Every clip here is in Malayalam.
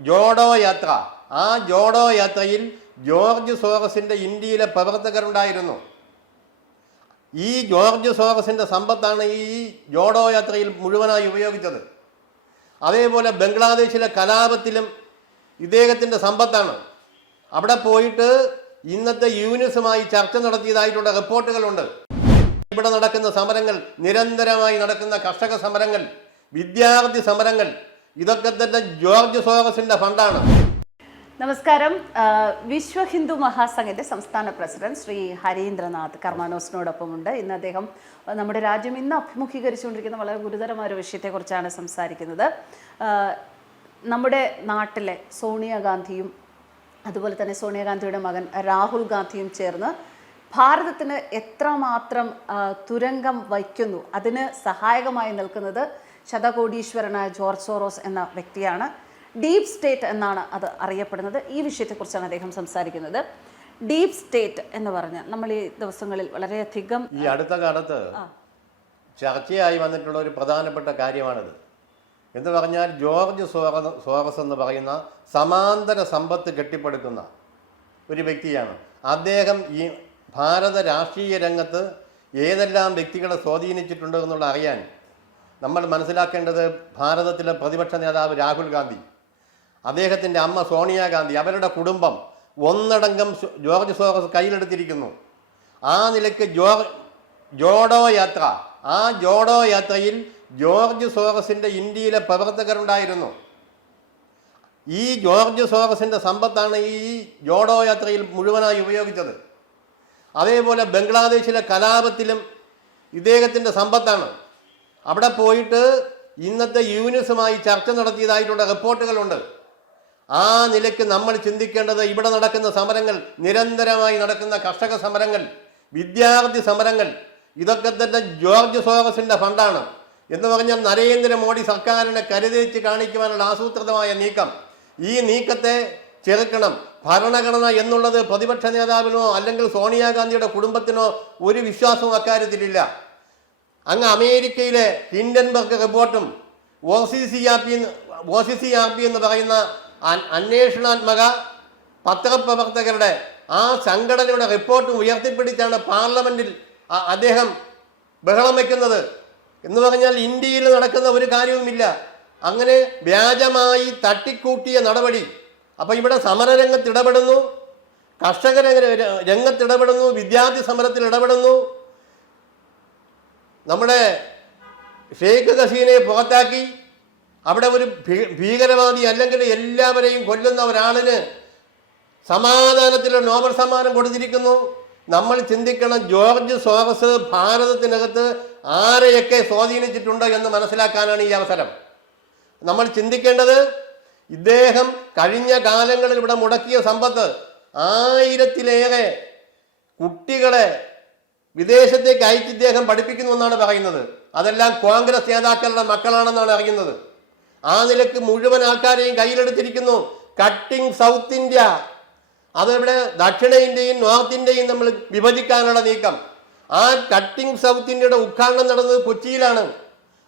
ജോഡോ യാത്ര ആ ജോഡോ യാത്രയിൽ ജോർജ് സോറസിന്റെ ഇന്ത്യയിലെ പ്രവർത്തകരുണ്ടായിരുന്നു. ഈ ജോർജ് സോറസിന്റെ സമ്പത്താണ് ഈ ജോഡോ യാത്രയിൽ മുഴുവനായി ഉപയോഗിച്ചത്. അതേപോലെ ബംഗ്ലാദേശിലെ കലാപത്തിലും ഇദ്ദേഹത്തിന്റെ സമ്പത്താണ്. അവിടെ പോയിട്ട് ഇന്നത്തെ യൂനിസുമായി ചർച്ച നടത്തിയതായിട്ടുള്ള റിപ്പോർട്ടുകളുണ്ട്. ഇവിടെ നടക്കുന്ന സമരങ്ങൾ നിരന്തരമായി നടക്കുന്ന കർഷക സമരങ്ങൾ വിദ്യാർത്ഥി സമരങ്ങൾ ഇതൊക്കെ തന്നെ ജോർജ് സോറസിന്റെ ഫണ്ടാണ്. നമസ്കാരം. വിശ്വ ഹിന്ദു മഹാസംഘിന്റെ സംസ്ഥാന പ്രസിഡന്റ് ശ്രീ ഹരീന്ദ്രനാഥ് കർമാനോസിനോടൊപ്പമുണ്ട്. ഇന്ന് അദ്ദേഹം നമ്മുടെ രാജ്യം ഇന്ന് അഭിമുഖീകരിച്ചുകൊണ്ടിരിക്കുന്ന വളരെ ഗുരുതരമായ ഒരു വിഷയത്തെക്കുറിച്ചാണ് സംസാരിക്കുന്നത്. നമ്മുടെ നാട്ടിലെ സോണിയാഗാന്ധിയും അതുപോലെ തന്നെ സോണിയാഗാന്ധിയുടെ മകൻ രാഹുൽ ഗാന്ധിയും ചേർന്ന് ഭാരതത്തിന് എത്രമാത്രം തുരങ്കം വയ്ക്കുന്നു അതിന് സഹായകമായി നിൽക്കുന്നത് ശതകോടീശ്വരനായ ജോർജ് സോറോസ് എന്ന വ്യക്തിയാണ്. ഡീപ് സ്റ്റേറ്റ് എന്നാണ് അത് അറിയപ്പെടുന്നത്. ഈ വിഷയത്തെക്കുറിച്ചാണ് അദ്ദേഹം സംസാരിക്കുന്നത്. ഡീപ് സ്റ്റേറ്റ് എന്ന് പറഞ്ഞാൽ നമ്മൾ ഈ ദിവസങ്ങളിൽ വളരെയധികം ഈ അടുത്ത കാലത്ത് ചർച്ചയായി വന്നിട്ടുള്ള ഒരു പ്രധാനപ്പെട്ട കാര്യമാണിത്. എന്ന് പറഞ്ഞാൽ ജോർജ് സോറ സോറസ് എന്ന് പറയുന്ന സമാന്തര സമ്പത്ത് കെട്ടിപ്പടുക്കുന്ന ഒരു വ്യക്തിയാണ്. അദ്ദേഹം ഈ ഭാരത രാഷ്ട്രീയ രംഗത്ത് ഏതെല്ലാം വ്യക്തികളെ സ്വാധീനിച്ചിട്ടുണ്ട് എന്നുള്ള അറിയാൻ നമ്മൾ മനസ്സിലാക്കേണ്ടത് ഭാരതത്തിലെ പ്രതിപക്ഷ നേതാവ് രാഹുൽ ഗാന്ധി അദ്ദേഹത്തിന്റെ അമ്മ സോണിയാഗാന്ധി അവരുടെ കുടുംബം ഒന്നടങ്കം ജോർജ് സോറസ് കയ്യിലെടുത്തിരിക്കുന്നു. ആ നിലയ്ക്ക് ജോ ജോഡോ യാത്ര ആ ജോഡോ യാത്രയിൽ ജോർജ് സോറസിന്റെ ഇന്ത്യയിലെ പ്രവർത്തകരുണ്ടായിരുന്നു. ഈ ജോർജ് സോറസിന്റെ സമ്പത്താണ് ഈ ജോഡോ യാത്രയിൽ മുഴുവനായി ഉപയോഗിച്ചത്. അതേപോലെ ബംഗ്ലാദേശിലെ കലാപത്തിലും ഇദ്ദേഹത്തിന്റെ സമ്പത്താണ്. അവിടെ പോയിട്ട് ഇന്നത്തെ യൂനിസുമായി ചർച്ച നടത്തിയതായിട്ടുള്ള റിപ്പോർട്ടുകളുണ്ട്. ആ നിലയ്ക്ക് നമ്മൾ ചിന്തിക്കേണ്ടത് ഇവിടെ നടക്കുന്ന സമരങ്ങൾ നിരന്തരമായി നടക്കുന്ന കർഷക സമരങ്ങൾ വിദ്യാർത്ഥി സമരങ്ങൾ ഇതൊക്കെ തന്നെ ജോർജ് സോറസിന്റെ ഫണ്ടാണ്. എന്ന് പറഞ്ഞാൽ നരേന്ദ്രമോദി സർക്കാരിനെ കരുതേച്ച് കാണിക്കുവാനുള്ള ആസൂത്രിതമായ നീക്കം. ഈ നീക്കത്തെ ചെറുക്കണം. ഭരണഘടന എന്നുള്ളത് പ്രതിപക്ഷ നേതാവിനോ അല്ലെങ്കിൽ സോണിയാഗാന്ധിയുടെ കുടുംബത്തിനോ ഒരു വിശ്വാസവും അക്കാര്യത്തിലില്ല. അങ്ങ് അമേരിക്കയിലെ ഹിൻഡൻബർഗ് റിപ്പോർട്ടും O C C R P O C C R P എന്ന് പറയുന്ന അന്വേഷണാത്മക പത്രപ്രവർത്തകരുടെ ആ സംഘടനയുടെ റിപ്പോർട്ടും ഉയർത്തിപ്പിടിച്ചാണ് പാർലമെന്റിൽ അദ്ദേഹം ബഹളം വയ്ക്കുന്നത് എന്ന് പറഞ്ഞാൽ ഇന്ത്യയിൽ നടക്കുന്ന ഒരു കാര്യവുമില്ല. അങ്ങനെ വ്യാജമായി തട്ടിക്കൂട്ടിയ നടപടി. അപ്പൊ ഇവിടെ സമരരംഗത്ത് ഇടപെടുന്നു. കർഷക രംഗത്തിടപെടുന്നു വിദ്യാർത്ഥി സമരത്തിൽ ഇടപെടുന്നു. നമ്മുടെ ഷെയ്ഖ് ഹസീനെ പുറത്താക്കി അവിടെ ഒരു ഭീകരവാദി അല്ലെങ്കിൽ എല്ലാവരെയും കൊല്ലുന്ന ഒരാളിന് സമാധാനത്തിലുള്ള നോബൽ സമ്മാനം കൊടുത്തിരിക്കുന്നു. നമ്മൾ ചിന്തിക്കണം ജോർജ് സോറസ് ഭാരതത്തിനകത്ത് ആരെയൊക്കെ സ്വാധീനിച്ചിട്ടുണ്ട് എന്ന് മനസ്സിലാക്കാനാണ് ഈ അവസരം. നമ്മൾ ചിന്തിക്കേണ്ടത് ഇദ്ദേഹം കഴിഞ്ഞ കാലങ്ങളിൽ ഇവിടെ മുടക്കിയ സമ്പത്ത് ആയിരത്തിലേറെ കുട്ടികളെ വിദേശത്തേക്ക് അയച്ച് ഇദ്ദേഹം പഠിപ്പിക്കുന്നു എന്നാണ് പറയുന്നത്. അതെല്ലാം കോൺഗ്രസ് നേതാക്കളുടെ മക്കളാണെന്നാണ് അറിയുന്നത്. ആ നിലയ്ക്ക് മുഴുവൻ ആൾക്കാരെയും കയ്യിലെടുത്തിരിക്കുന്നു. Cutting south India. അതിവിടെ? ദക്ഷിണേന്ത്യയും നോർത്ത് ഇന്ത്യയും നമ്മൾ വിഭജിക്കാനുള്ള നീക്കം. ആ കട്ടിംഗ് സൗത്ത് ഇന്ത്യയുടെ ഉദ്ഘാടനം നടന്നത് കൊച്ചിയിലാണ്.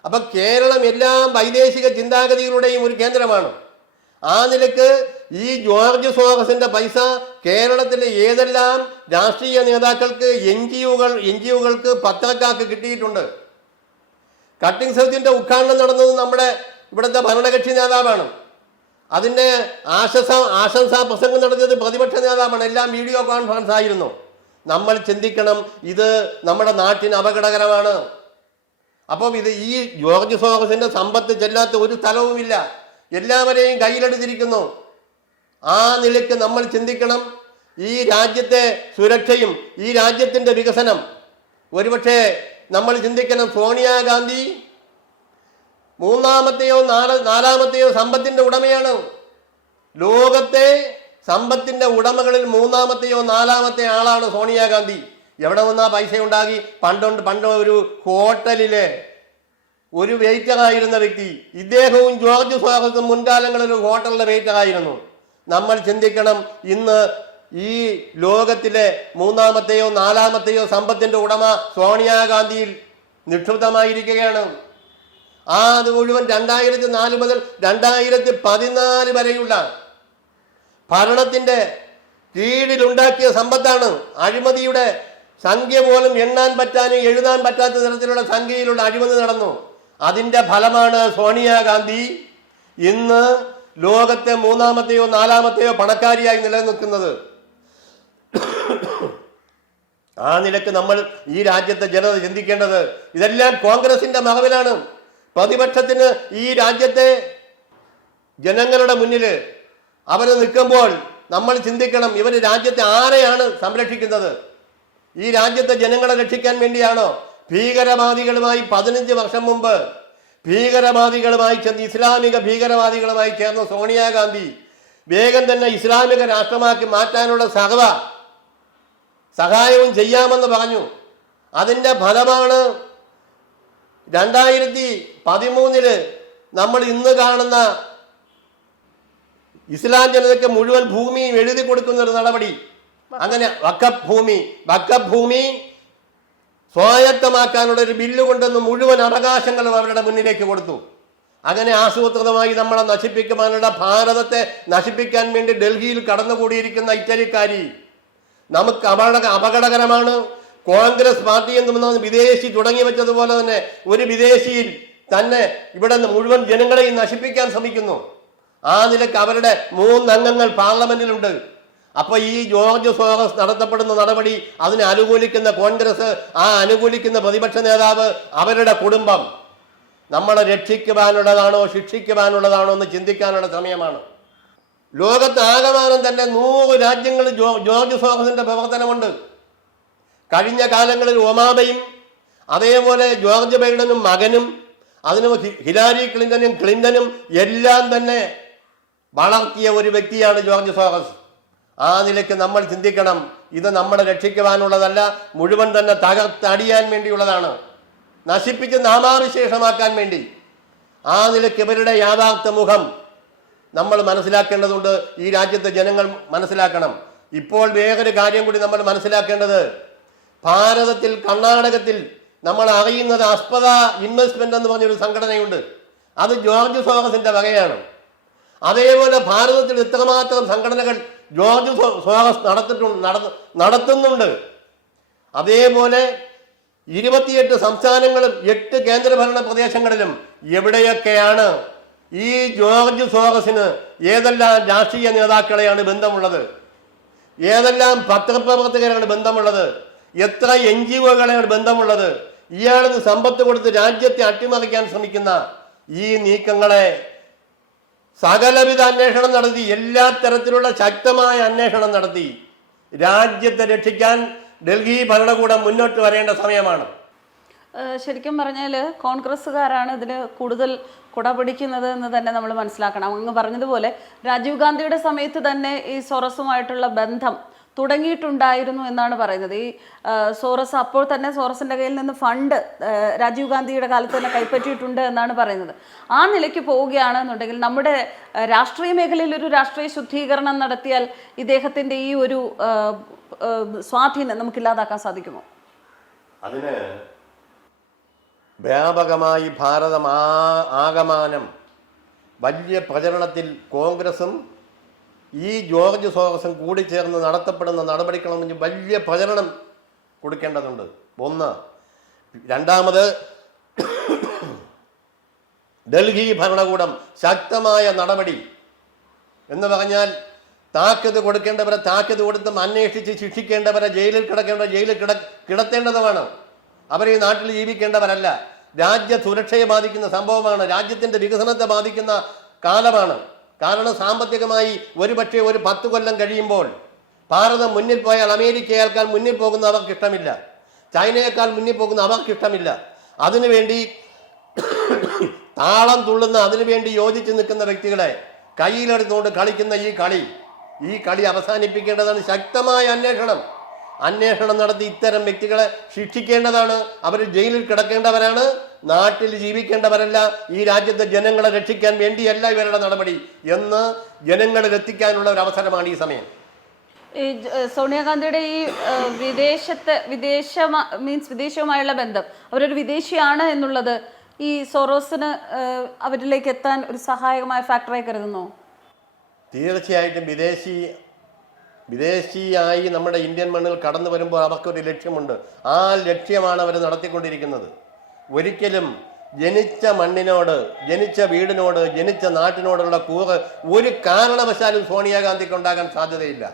അപ്പം കേരളം എല്ലാം വൈദേശിക ചിന്താഗതികളുടെയും ഒരു കേന്ദ്രമാണ്. ആ നിലയ്ക്ക് ഈ ജോർജ് സോറസിന്റെ പൈസ കേരളത്തിലെ ഏതെല്ലാം രാഷ്ട്രീയ നേതാക്കൾക്ക് എൻ ജി ഒകൾ എൻ ജി ഒകൾക്ക് പത്രക്കാർക്ക് കിട്ടിയിട്ടുണ്ട്? കട്ടിംഗ് സൗത്തിന്റെ ഉദ്ഘാടനം നടന്നത് നമ്മുടെ ഇവിടുത്തെ ഭരണകക്ഷി നേതാവാണ്. അതിന്റെ ആശംസ ആശംസാ പ്രസംഗം നടത്തിയത് പ്രതിപക്ഷ നേതാവാണ്. എല്ലാം വീഡിയോ കോൺഫറൻസ് ആയിരുന്നു. നമ്മൾ ചിന്തിക്കണം ഇത് നമ്മുടെ നാട്ടിന് അപകടകരമാണ്. അപ്പം ഇത് ഈ ജോർജ് സോറസിന്റെ സമ്പത്ത് ചെല്ലാത്ത ഒരു സ്ഥലവുമില്ല. എല്ലാവരെയും കയ്യിലെടുത്തിരിക്കുന്നു. ആ നിലയ്ക്ക് നമ്മൾ ചിന്തിക്കണം. ഈ രാജ്യത്തെ സുരക്ഷയും ഈ രാജ്യത്തിന്റെ വികസനം. ഒരുപക്ഷെ നമ്മൾ ചിന്തിക്കണം സോണിയാഗാന്ധി മൂന്നാമത്തെയോ നാല് നാലാമത്തെയോ സമ്പത്തിന്റെ ഉടമയാണ്. ലോകത്തെ സമ്പത്തിന്റെ ഉടമകളിൽ മൂന്നാമത്തെയോ നാലാമത്തെ ആളാണ് സോണിയാഗാന്ധി എവിടെ നിന്നാ പൈസ ഉണ്ടാക്കി പണ്ടുണ്ട് പണ്ട് ഒരു ഹോട്ടലിലെ ഒരു വെയിറ്റർ ആയിരുന്ന വ്യക്തി. ഇദ്ദേഹവും ജോർജ് സോറസും മുൻകാലങ്ങളിൽ ഹോട്ടലിലെ വെയിറ്റർ ആയിരുന്നു. നമ്മൾ ചിന്തിക്കണം ഇന്ന് ഈ ലോകത്തിലെ മൂന്നാമത്തെയോ നാലാമത്തെയോ സമ്പത്തിന്റെ ഉടമ സോണിയാഗാന്ധിയിൽ നിക്ഷിപ്തമായിരിക്കുകയാണ്. ആ അത് മുഴുവൻ രണ്ടായിരത്തി നാല് മുതൽ രണ്ടായിരത്തി പതിനാല് വരെയുള്ള ഭരണത്തിന്റെ കീഴിലുണ്ടാക്കിയ സമ്പത്താണ്. അഴിമതിയുടെ സംഖ്യ പോലും എണ്ണാൻ പറ്റാനും എഴുതാൻ പറ്റാത്ത തരത്തിലുള്ള സംഖ്യയിലുള്ള അഴിമതി നടന്നു. അതിന്റെ ഫലമാണ് സോണിയാഗാന്ധി. ഇന്ന് ലോകത്തെ മൂന്നാമത്തെയോ നാലാമത്തെയോ പണക്കാരിയായി നിലനിൽക്കുന്നത്. ആ നിലയ്ക്ക് നമ്മൾ ഈ രാജ്യത്തെ ജനത ചിന്തിക്കേണ്ടത് ഇതെല്ലാം കോൺഗ്രസിന്റെ മറവിലാണ് പ്രതിപക്ഷത്തിന് ഈ രാജ്യത്തെ ജനങ്ങളുടെ മുന്നിൽ അവർ നിൽക്കുമ്പോൾ നമ്മൾ ചിന്തിക്കണം ഇവർ രാജ്യത്തെ ആരെയാണ് സംരക്ഷിക്കുന്നത്? ഈ രാജ്യത്തെ ജനങ്ങളെ രക്ഷിക്കാൻ വേണ്ടിയാണോ? ഭീകരവാദികളുമായി പതിനഞ്ച് വർഷം മുമ്പ് ഭീകരവാദികളുമായി ചെന്ന് ഇസ്ലാമിക ഭീകരവാദികളുമായി ചേർന്ന സോണിയാഗാന്ധി വേഗം തന്നെ ഇസ്ലാമിക രാഷ്ട്രമാക്കി മാറ്റാനുള്ള സഹവ സഹായവും ചെയ്യാമെന്ന് പറഞ്ഞു. അതിന്റെ ഫലമാണ് രണ്ടായിരത്തി പതിമൂന്നിൽ നമ്മൾ ഇന്ന് കാണുന്ന ഇസ്ലാം ജനതയ്ക്ക് മുഴുവൻ ഭൂമിയും എഴുതി കൊടുക്കുന്ന ഒരു നടപടി. അങ്ങനെ വക്കഭൂമി വക്കഭൂമി സ്വായത്തമാക്കാനുള്ള ഒരു ബില്ല് കൊണ്ടുവന്ന് മുഴുവൻ അവകാശങ്ങളും അവരുടെ മുന്നിലേക്ക് കൊടുത്തു. അങ്ങനെ ആസൂത്രിതമായി നമ്മളെ നശിപ്പിക്കുവാനുള്ള ഭാരതത്തെ നശിപ്പിക്കാൻ വേണ്ടി ഡൽഹിയിൽ കടന്നുകൂടിയിരിക്കുന്ന ഇറ്റലിക്കാരി നമുക്ക് അപകട അപകടകരമാണ്. കോൺഗ്രസ് പാർട്ടി എന്ന് പറഞ്ഞ വിദേശി തുടങ്ങി വെച്ചതുപോലെ തന്നെ ഒരു വിദേശിയിൽ തന്നെ ഇവിടെ മുഴുവൻ ജനങ്ങളെയും നശിപ്പിക്കാൻ ശ്രമിക്കുന്നു. ആ നിലയ്ക്ക് അവരുടെ മൂന്നംഗങ്ങൾ പാർലമെന്റിലുണ്ട്. അപ്പൊ ഈ ജോർജ് സോറസ് നടത്തപ്പെടുന്ന നടപടി അതിനെ അനുകൂലിക്കുന്ന കോൺഗ്രസ് ആ അനുകൂലിക്കുന്ന പ്രതിപക്ഷ നേതാവ് അവരുടെ കുടുംബം. നമ്മളെ രക്ഷിക്കുവാനുള്ളതാണോ ശിക്ഷിക്കുവാനുള്ളതാണോ എന്ന് ചിന്തിക്കാനുള്ള സമയമാണ്. ലോകത്ത് ആകമാനം തന്നെ നൂറ് രാജ്യങ്ങളിൽ ജോർജ് സോറസിന്റെ പ്രവർത്തനമുണ്ട്. കഴിഞ്ഞ കാലങ്ങളിൽ ഒമാബയും അതേപോലെ ജോർജ് ബൈഡനും മകനും അതിനു ഹിലാരി ക്ലിന്റനും ക്ലിന്റനും എല്ലാം തന്നെ വളർത്തിയ ഒരു വ്യക്തിയാണ് ജോർജ് സോറസ്. ആ നിലയ്ക്ക് നമ്മൾ ചിന്തിക്കണം ഇത് നമ്മളെ രക്ഷിക്കുവാനുള്ളതല്ല മുഴുവൻ തന്നെ തകർത്തടിയാൻ വേണ്ടിയുള്ളതാണ്. നശിപ്പിച്ച് നാമാവിശേഷമാക്കാൻ വേണ്ടി. ആ നിലയ്ക്ക് ഇവരുടെ യാഥാർത്ഥ മുഖം നമ്മൾ മനസ്സിലാക്കേണ്ടതുണ്ട് ഈ രാജ്യത്തെ ജനങ്ങൾ മനസ്സിലാക്കണം. ഇപ്പോൾ വേറൊരു കാര്യം കൂടി നമ്മൾ മനസ്സിലാക്കേണ്ടത് ഭാരതത്തിൽ കർണാടകത്തിൽ നമ്മൾ അറിയുന്നത് അസ്പദ ഇൻവെസ്റ്റ്മെന്റ് എന്ന് പറഞ്ഞൊരു സംഘടനയുണ്ട്. അത് ജോർജ് സോറസിന്റെ വകയാണ്. അതേപോലെ ഭാരതത്തിൽ ഇത്രമാത്രം സംഘടനകൾ ജോർജ് സോറസ് നടത്തിട്ടുണ്ട് നട- നടത്തുന്നുണ്ട്. അതേപോലെ ഇരുപത്തിയെട്ട് സംസ്ഥാനങ്ങളും എട്ട് കേന്ദ്രഭരണ പ്രദേശങ്ങളിലും എവിടെയൊക്കെയാണ് ഈ ജോർജ് സോറസിന് ഏതെല്ലാം രാഷ്ട്രീയ നേതാക്കളെയാണ് ബന്ധമുള്ളത്? ഏതെല്ലാം പത്രപ്രവർത്തകരാണ് ബന്ധമുള്ളത്? എത്ര എൻ ജി ഒകളെയാണ് ബന്ധമുള്ളത്? ഇയാളിന് സമ്പത്ത് കൊടുത്ത് രാജ്യത്തെ അട്ടിമറിക്കാൻ ശ്രമിക്കുന്ന ഈ നീക്കങ്ങളെ സകലവിധ അന്വേഷണം നടത്തി എല്ലാ തരത്തിലുള്ള ശക്തമായ അന്വേഷണം നടത്തി. രാജ്യത്തെ രക്ഷിക്കാൻ ഡൽഹി ഭരണകൂടം മുന്നോട്ട് വരേണ്ട സമയമാണ്. ശരിക്കും പറഞ്ഞാൽ കോൺഗ്രസ്സുകാരാണ് ഇതിൽ കൂടുതൽ കുടപിടിക്കുന്നത് എന്ന് തന്നെ നമ്മൾ മനസ്സിലാക്കണം. അങ്ങ് പറഞ്ഞതുപോലെ രാജീവ് ഗാന്ധിയുടെ സമയത്ത് തന്നെ ഈ സോറസുമായിട്ടുള്ള ബന്ധം തുടങ്ങിയിട്ടുണ്ടായിരുന്നു എന്നാണ് പറയുന്നത്. ഈ സോറസ് അപ്പോൾ തന്നെ സോറസിന്റെ കയ്യിൽ നിന്ന് ഫണ്ട് രാജീവ് ഗാന്ധിയുടെ കാലത്ത് തന്നെ കൈപ്പറ്റിയിട്ടുണ്ട് എന്നാണ് പറയുന്നത്. ആ നിലയ്ക്ക് പോവുകയാണെന്നുണ്ടെങ്കിൽ നമ്മുടെ രാഷ്ട്രീയ മേഖലയിൽ ഒരു രാഷ്ട്രീയ ശുദ്ധീകരണം നടത്തിയാൽ ഇദ്ദേഹത്തിന്റെ ഈ ഒരു സ്വാധീനം നമുക്ക് ഇല്ലാതാക്കാൻ സാധിക്കുമോ? അതിന് വ്യാപകമായി ഭാരതം ആ ആകമാനം വലിയ പ്രചരണത്തിൽ കോൺഗ്രസും ഈ ജോർജ് സോറസും കൂടി ചേർന്ന് നടത്തപ്പെടുന്ന നടപടിക്രമം വലിയ പ്രചരണം കൊടുക്കേണ്ടതുണ്ട്. ഒന്ന് രണ്ടാമത് ഡൽഹി ഭരണകൂടം ശക്തമായ നടപടി എന്ന് പറഞ്ഞാൽ താക്കത് കൊടുക്കേണ്ടവരെ താക്കത് കൊടുത്തും അന്വേഷിച്ച് ശിക്ഷിക്കേണ്ടവരെ ജയിലിൽ കിടക്കേണ്ട ജയിലിൽ കിട കിടത്തേണ്ടതുമാണ്. അവർ ഈ നാട്ടിൽ ജീവിക്കേണ്ടവരല്ല. രാജ്യ സുരക്ഷയെ ബാധിക്കുന്ന സംഭവമാണ്. രാജ്യത്തിന്റെ വികസനത്തെ ബാധിക്കുന്ന കാലമാണ്. കാരണം സാമ്പത്തികമായി ഒരുപക്ഷെ ഒരു പത്ത് കൊല്ലം കഴിയുമ്പോൾ ഭാരതം മുന്നിൽ പോയാൽ അമേരിക്കയേക്കാൾ മുന്നിൽ പോകുന്ന അവർക്ക് ഇഷ്ടമില്ല. ചൈനയേക്കാൾ മുന്നിൽ പോകുന്ന അവർക്ക് ഇഷ്ടമില്ല. അതിനുവേണ്ടി താളം തുള്ളുന്ന അതിനുവേണ്ടി യോജിച്ച് നിൽക്കുന്ന വ്യക്തികളെ കയ്യിലെടുത്തുകൊണ്ട് കളിക്കുന്ന ഈ കളി ഈ കളി അവസാനിപ്പിക്കേണ്ടതാണ് ശക്തമായ അന്വേഷണം. അന്വേഷണം നടത്തി ഇത്തരം വ്യക്തികളെ ശിക്ഷിക്കേണ്ടതാണ്. അവർ ജയിലിൽ കിടക്കേണ്ടവരാണ്. നാട്ടിൽ ജീവിക്കേണ്ടവരല്ല ഈ രാജ്യത്തെ ജനങ്ങളെ രക്ഷിക്കാൻ വേണ്ടിയല്ല ഇവരുടെ നടപടി എന്ന് ജനങ്ങളിൽ എത്തിക്കാനുള്ള ഒരു അവസരമാണ് ഈ സമയം. ഈ സോണിയാഗാന്ധിയുടെ ഈ വിദേശത്തെ വിദേശ മീൻസ് വിദേശവുമായുള്ള ബന്ധം അവരൊരു വിദേശിയാണ് എന്നുള്ളത് ഈ സോറോസിന് അവരിലേക്ക് എത്താൻ ഒരു സഹായകമായ ഫാക്ടറായി കരുതുന്നു? തീർച്ചയായിട്ടും വിദേശി വിദേശിയായി നമ്മുടെ ഇന്ത്യൻ മണ്ണിൽ കടന്നു വരുമ്പോൾ അവർക്കൊരു ലക്ഷ്യമുണ്ട്. ആ ലക്ഷ്യമാണ് അവർ നടത്തിക്കൊണ്ടിരിക്കുന്നത്. ഒരിക്കലും ജനിച്ച മണ്ണിനോട് ജനിച്ച വീടിനോട് ജനിച്ച നാട്ടിനോടുള്ള കൂറ് ഒരു കാരണവശാലും സോണിയാഗാന്ധിക്ക് ഉണ്ടാകാൻ സാധ്യതയില്ല.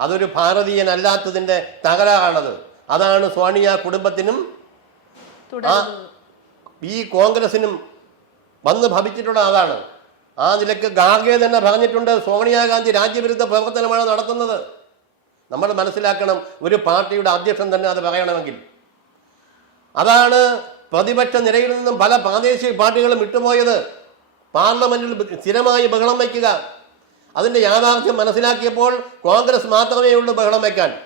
അതൊരു ഭാരതീയനല്ലാത്തതിന്റെ തകരാറാണത്. അതാണ് സോണിയ കുടുംബത്തിനും ഈ കോൺഗ്രസിനും വന്ന് ഭവിച്ചിട്ടുള്ള അതാണ് ആ നിലയ്ക്ക് ഗാർഗെ തന്നെ പറഞ്ഞിട്ടുണ്ട് സോണിയാഗാന്ധി രാജ്യവിരുദ്ധ പ്രവർത്തനമാണ് നടത്തുന്നത്. നമ്മൾ മനസ്സിലാക്കണം ഒരു പാർട്ടിയുടെ അധ്യക്ഷൻ തന്നെ അത് പറയണമെങ്കിൽ. അതാണ് പ്രതിപക്ഷ നിരയിൽ നിന്നും പല പ്രാദേശിക പാർട്ടികളും വിട്ടുപോയത്. പാർലമെന്റിൽ സ്ഥിരമായി ബഹളം വയ്ക്കുക. അതിന്റെ യാഥാർത്ഥ്യം മനസ്സിലാക്കിയപ്പോൾ കോൺഗ്രസ് മാത്രമേ ഉള്ളൂ ബഹളം വയ്ക്കാൻ.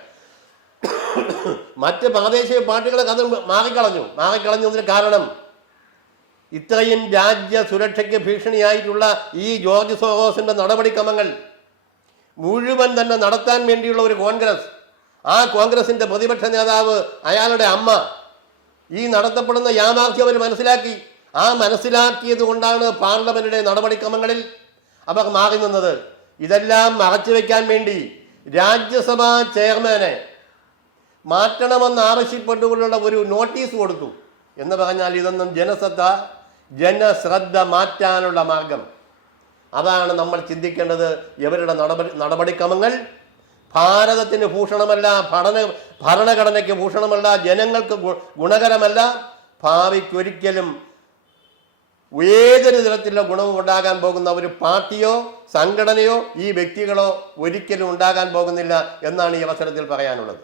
മറ്റ് പ്രാദേശിക പാർട്ടികളൊക്കെ അത് മാറിക്കളഞ്ഞു. മാറിക്കളഞ്ഞതിന് കാരണം ഇത്രയും രാജ്യ സുരക്ഷയ്ക്ക് ഭീഷണിയായിട്ടുള്ള ഈ ജോർജ് സോറോസിന്റെ നടപടിക്രമങ്ങൾ മുഴുവൻ തന്നെ നടത്താൻ വേണ്ടിയുള്ള ഒരു കോൺഗ്രസ്. ആ കോൺഗ്രസിന്റെ പ്രതിപക്ഷ നേതാവ് അയാളുടെ അമ്മ ഈ നടത്തപ്പെടുന്ന യാഥാർത്ഥ്യം അവർ മനസ്സിലാക്കി. ആ മനസ്സിലാക്കിയത് കൊണ്ടാണ് പാർലമെന്റിന്റെ നടപടിക്രമങ്ങളിൽ അവർ മാറി നിന്നത്. ഇതെല്ലാം മറച്ചു വെക്കാൻ വേണ്ടി രാജ്യസഭാ ചെയർമാനെ മാറ്റണമെന്ന് ആവശ്യപ്പെട്ടുകൊണ്ടുള്ള ഒരു നോട്ടീസ് കൊടുത്തു. എന്ന് പറഞ്ഞാൽ ഇതൊന്നും ജനശ്രദ്ധ ജനശ്രദ്ധ മാറ്റാനുള്ള മാർഗം. അതാണ് നമ്മൾ ചിന്തിക്കേണ്ടത്. ഇവരുടെ നടപടി നടപടിക്രമങ്ങൾ ഭാരതത്തിന് ഭൂഷണമല്ല ഭരണ ഭരണഘടനയ്ക്ക് ഭൂഷണമല്ല ജനങ്ങൾക്ക് ഗുണകരമല്ല. ഭാവിക്കൊരിക്കലും ഏതൊരു തരത്തിലുള്ള ഗുണവും ഉണ്ടാകാൻ പോകുന്ന ഒരു പാർട്ടിയോ സംഘടനയോ ഈ വ്യക്തികളോ ഒരിക്കലും ഉണ്ടാകാൻ പോകുന്നില്ല എന്നാണ് ഈ അവസരത്തിൽ പറയാനുള്ളത്.